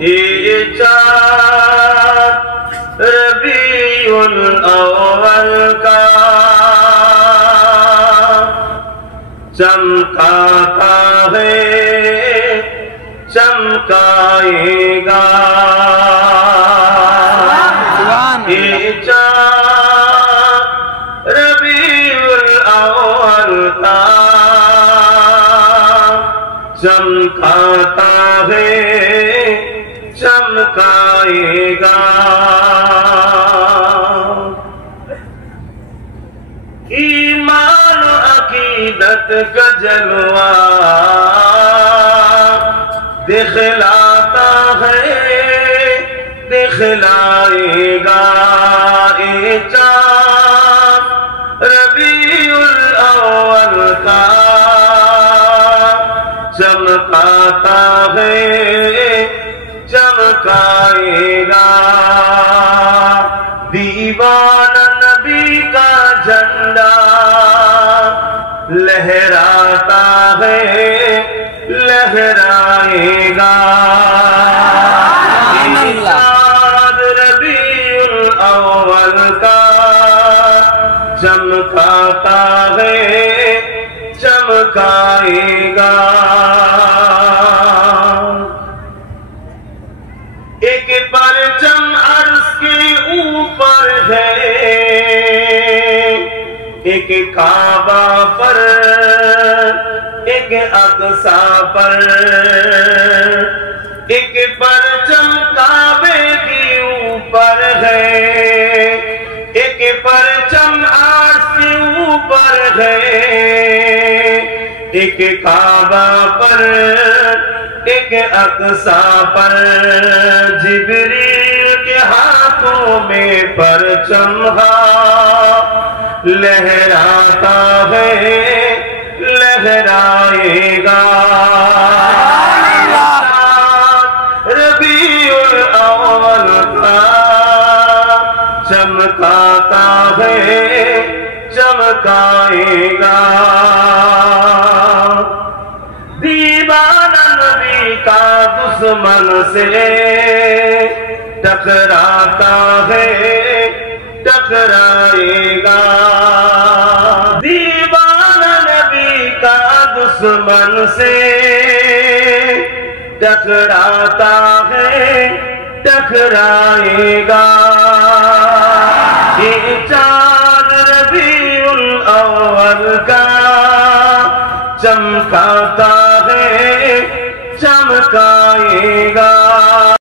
یہ چاند ربیع الاول کا چمکاتا ہے چمکائے گا یہ چاند ربیع الاول کا چمکاتا ہے چمکائے گا ایمان و عقیدت کا جلوہ دکھلاتا ہے دکھلائے گا یہ چاند ربیع الاول کا چمکاتا ہے چمکائے گا دیوانہ نبی کا جھنڈا لہراتا ہے لہرائے گا چاند ربیع الاول کا چمکاتا ہے چمکائے گا ایک پرچم عرش کے اوپر ہے ایک کعبہ پر ایک اقصیٰ پر ایک پرچم کعبے کے اوپر ہے ایک پرچم عرش کے اوپر ہے ایک کعبہ پر ایک اقصیٰ پر جبریل کے ہاتھوں میں پرچم لہراتا ہے لہرائے گا ربیع الاول کا چمکاتا ہے چمکائے گا دیوانہ نبی کا دشمن سے ٹکراتا ہے ٹکرائے گا دیوانہ نبی کا دشمن سے ٹکراتا ہے ٹکرائے گا یہ چاند